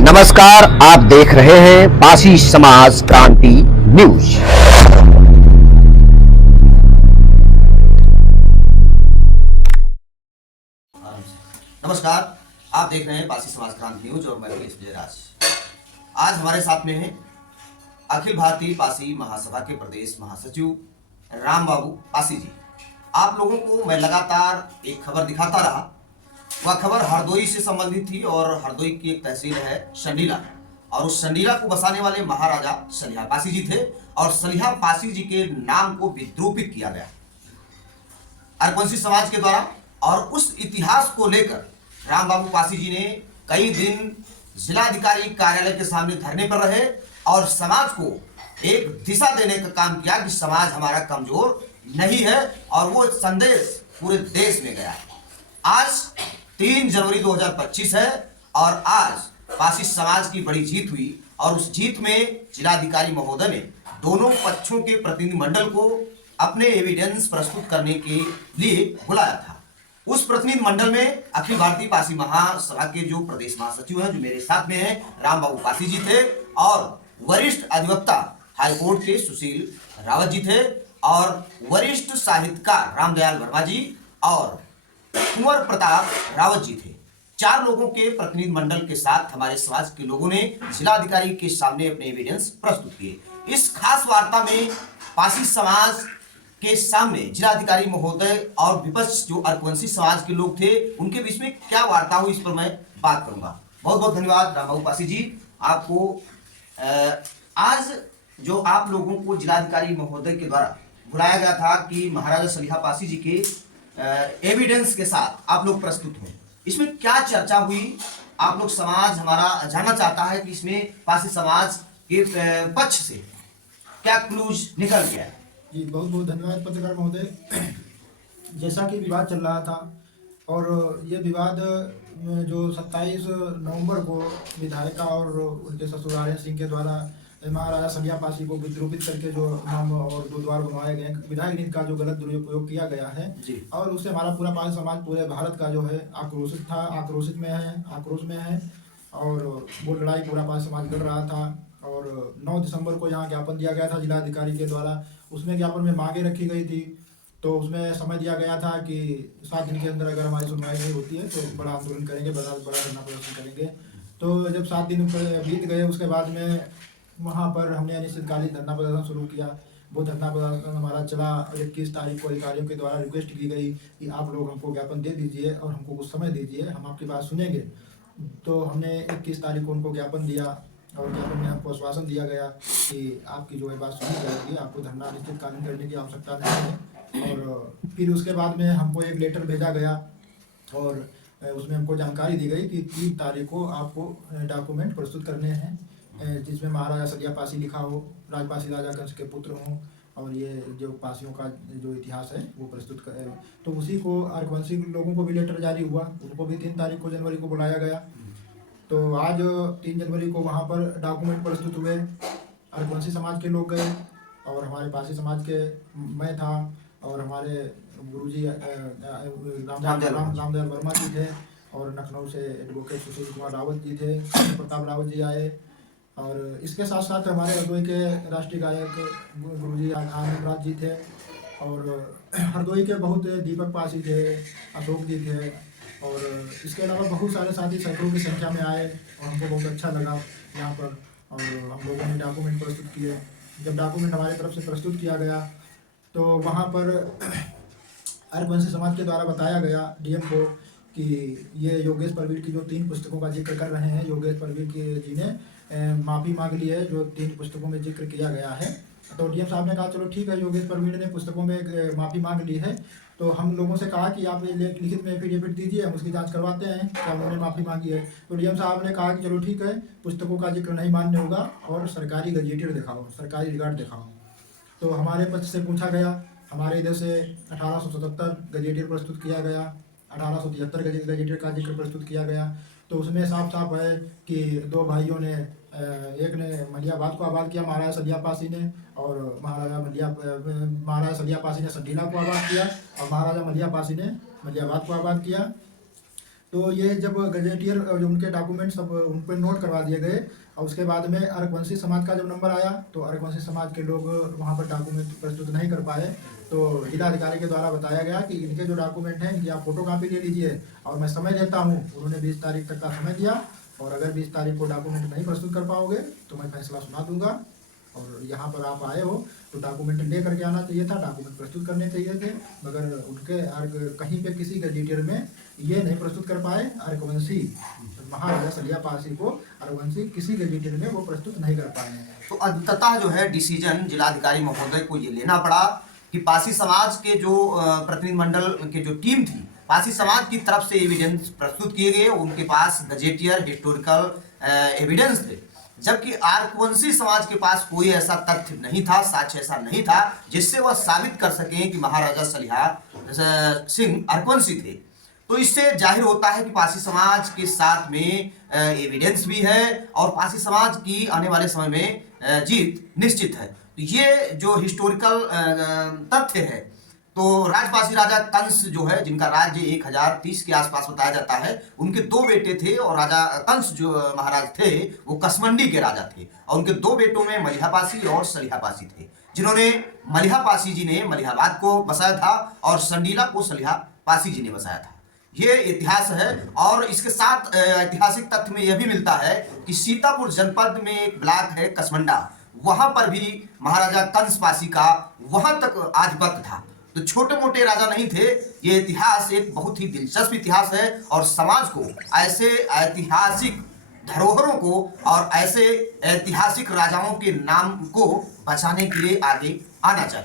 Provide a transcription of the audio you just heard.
नमस्कार, आप देख रहे हैं पासी समाज क्रांति न्यूज। नमस्कार, आप देख रहे हैं पासी समाज क्रांति न्यूज और मैं विजयराज। आज हमारे साथ में है अखिल भारतीय पासी महासभा के प्रदेश महासचिव राम बाबू पासी जी। आप लोगों को मैं लगातार एक खबर दिखाता रहा। वह खबर हरदोई से संबंधित थी और हरदोई की एक तहसील है संडीला, और उस संडीला को बसाने वाले महाराजा सलिहा पासी जी थे और सलिहा पासी जी के नाम को विद्रूपित किया गया अरपंसी समाज के द्वारा। और उस इतिहास को लेकर राम बाबू पासी जी ने कई दिन जिलाधिकारी कार्यालय के सामने धरने पर रहे और समाज को एक दिशा देने का काम किया कि समाज हमारा कमजोर नहीं है, और वो संदेश पूरे देश में गया। आज 3 जनवरी 2025 है और आज पासी समाज की बड़ी जीत हुई और उस जीत में जिलाधिकारी महोदय ने दोनों पक्षों के प्रतिनिधिमंडल को अपने एविडेंस प्रस्तुत करने के लिए बुलाया था। उस प्रतिनिधिमंडल में अखिल भारतीय पासी महासभा के जो प्रदेश महासचिव हैं, जो मेरे साथ में हैं, राम बाबू पासी जी थे, और वरिष्ठ अधिवक्ता हाईकोर्ट के सुशील रावत जी थे, और वरिष्ठ साहित्यकार रामदयाल वर्मा जी और कुंवर प्रताप रावत जी थे। 4 लोगों के प्रतिनिधि मंडल के साथ हमारे समाज के लोगों ने जिलाधिकारी के सामने अपने एविडेंस प्रस्तुत किए। इस खास वार्ता में पासी समाज के सामने जिलाधिकारी महोदय और विपक्ष जो अरपंसी समाज के लोग थे, उनके बीच में क्या वार्ता हुई, इस पर मैं बात करूंगा। बहुत बहुत धन्यवाद राम बाबू पासी जी आपको। आज जो आप लोगों को जिलाधिकारी महोदय के द्वारा बुलाया गया था कि महाराजा सलिहा पासी जी के एविडेंस के साथ आप लोग प्रस्तुत हुए, इसमें क्या चर्चा हुई? आप लोग समाज हमारा जानना चाहता है कि इसमें पासी समाज के पक्ष से क्या क्लूज निकल गया है। जी बहुत बहुत धन्यवाद पत्रकार महोदय। जैसा कि विवाद चल रहा था और ये विवाद जो 27 नवंबर को विधायिका और उनके ससुराल सिंह के द्वारा महाराजा सलिहा पासी को विद्रूपित करके जो नाम और गुरुद्वार बनवाए गए, विधायक नीति का जो गलत दुरुपयोग किया गया है और उससे हमारा पूरा पासी समाज पूरे भारत का जो है आक्रोशित था, आक्रोश में है और वो लड़ाई पूरा पासी समाज लड़ रहा था। और 9 दिसंबर को यहाँ ज्ञापन दिया गया था जिलाधिकारी के द्वारा। उसमें ज्ञापन में मांगे रखी गई थी, तो उसमें समय दिया गया था कि 7 दिन के अंदर अगर हमारी सुनवाई नहीं होती है तो बड़ा आंदोलन करेंगे, बड़ा धरना प्रदर्शन करेंगे। तो जब 7 दिन बीत गए, उसके बाद में वहाँ पर हमने अनिश्चितकालीन धरना प्रदर्शन शुरू किया। वो धरना प्रदर्शन हमारा चला। 21 तारीख को अधिकारियों के द्वारा रिक्वेस्ट की गई कि आप लोग हमको ज्ञापन दे दीजिए और हमको कुछ समय दीजिए, हम आपकी बात सुनेंगे। तो हमने 21 तारीख को उनको ज्ञापन दिया और ज्ञापन में हमको आश्वासन दिया गया कि आपकी जो है बात सुनी जाएगी, आपको धरना अनिश्चितकालीन करने की आवश्यकता नहीं है। और फिर उसके बाद में हमको एक लेटर भेजा गया और उसमें हमको जानकारी दी गई कि 3 तारीख को आपको डॉक्यूमेंट प्रस्तुत करने हैं, जिसमें महाराजा सलिहा पासी लिखा हो, राजपासी राजा कंस के पुत्र हों, और ये जो पासियों का जो इतिहास है वो प्रस्तुत करें। तो उसी को अरपंसी लोगों को भी लेटर जारी हुआ, उनको भी 3 तारीख को जनवरी को बुलाया गया। तो आज 3 जनवरी को वहाँ पर डॉक्यूमेंट प्रस्तुत हुए। अरपंसी समाज के लोग गए और हमारे पासी समाज के मैं था और हमारे गुरुजी रामदयाल वर्मा जी थे, और लखनऊ से एडवोकेट सुशील कुमार रावत जी थे, प्रताप रावत जी आए। और इसके साथ साथ हमारे हरदोई के राष्ट्रीय गायक गुरुजी आनंद राज जी थे, और हरदोई के बहुत दीपक पासी थे, अशोक जी थे, और इसके अलावा बहुत सारे साथी सैकड़ों की संख्या में आए और हमको बहुत अच्छा लगा यहाँ पर। और हम लोगों ने डॉक्यूमेंट प्रस्तुत किए। जब डॉक्यूमेंट हमारी तरफ से प्रस्तुत किया गया तो वहाँ पर अरपंसी समाज के द्वारा बताया गया डीएम को कि ये योगेश परवीर की जो 3 पुस्तकों का जिक्र कर रहे हैं, योगेश परवीर जी ने माफ़ी मांग ली है जो 3 पुस्तकों में जिक्र किया गया है। तो डीएम साहब ने कहा चलो ठीक है, योगेश परवीर ने पुस्तकों में माफ़ी मांग ली है, तो हम लोगों से कहा कि आप लिखित में एफिडेविट दीजिए, हम उसकी जांच करवाते हैं क्या उन्होंने माफ़ी मांगी है। तो डीएम साहब ने कहा कि चलो ठीक है, पुस्तकों का जिक्र नहीं मान्य होगा और सरकारी गजेटियर दिखाओ, सरकारी रिकॉर्ड दिखाओ। तो हमारे पक्ष से पूछा गया, हमारे इधर से 1877 गजेटियर प्रस्तुत किया गया, 1873 गजेटियर का जिक्र प्रस्तुत किया गया। तो उसमें साफ साफ है कि 2 भाइयों ने, एक ने मलियाबाद को आबाद किया महाराजा सलिहा पासी ने, और महाराजा सलिहा पासी ने संडीला को आबाद किया और महाराजा मलिया पासी ने मलियाबाद को आबाद किया। तो ये जब गजेटियर जो उनके डॉक्यूमेंट सब उन पर नोट करवा दिए गए और उसके बाद में अर्कवंशी समाज का जब नंबर आया तो अर्कवंशी समाज के लोग वहाँ पर डॉक्यूमेंट प्रस्तुत नहीं कर पाए। तो जिलाधिकारी के द्वारा बताया गया कि इनके जो डॉक्यूमेंट हैं इनकी आप फोटो कापी ले लीजिए और मैं समय देता हूँ। उन्होंने 20 तारीख तक का समय दिया और अगर 20 तारीख को डॉक्यूमेंट नहीं प्रस्तुत कर पाओगे तो मैं फैसला सुना दूंगा। और यहाँ पर आप आए हो तो डॉक्यूमेंट ले करके आना चाहिए था, डॉक्यूमेंट प्रस्तुत करने चाहिए थे, मगर उनके कहीं पे किसी गजेटियर में ये नहीं प्रस्तुत कर पाए। अर्कवंशी महाराजा सलिया पारसी को अर्कवंशी किसी गजेटियर में वो प्रस्तुत नहीं कर पाए हैं। तो अंततः जो है डिसीजन जिलाधिकारी महोदय को ये लेना पड़ा कि पासी समाज के जो प्रतिनिधिमंडल के जो टीम थी, पासी समाज की तरफ से एविडेंस प्रस्तुत किए गए, उनके पास गजेटियर हिस्टोरिकल एविडेंस थे, जबकि अर्कवंशी समाज के पास कोई ऐसा तथ्य नहीं था, साक्ष्य ऐसा नहीं था जिससे वह साबित कर सकें कि महाराजा सलिया सिंह अर्कवंशी थे। तो इससे जाहिर होता है कि पासी समाज के साथ में एविडेंस भी है और पासी समाज की आने वाले समय में जीत निश्चित है। तो ये जो हिस्टोरिकल तथ्य है, तो राजपासी राजा कंस जो है, जिनका राज्य 1030 के आसपास बताया जाता है, उनके 2 बेटे थे और राजा कंस जो महाराज थे वो कसमंडी के राजा थे और उनके 2 बेटों में मलिहापासी और सलिहापासी थे, जिन्होंने मलिहापासी जी ने मलिहाबाद को बसाया था और संडीला को सलिहापासी जी ने बसाया था। ये इतिहास है। और इसके साथ ऐतिहासिक तथ्य में यह भी मिलता है कि सीतापुर जनपद में एक ब्लॉक है कसमंडा, वहां पर भी महाराजा कंसपासी का वहां तक आधिपत्य था। तो छोटे मोटे राजा नहीं थे। ये इतिहास एक बहुत ही दिलचस्प इतिहास है और समाज को ऐसे ऐतिहासिक धरोहरों को और ऐसे ऐतिहासिक राजाओं के नाम को बचाने के लिए आगे आना चाहिए।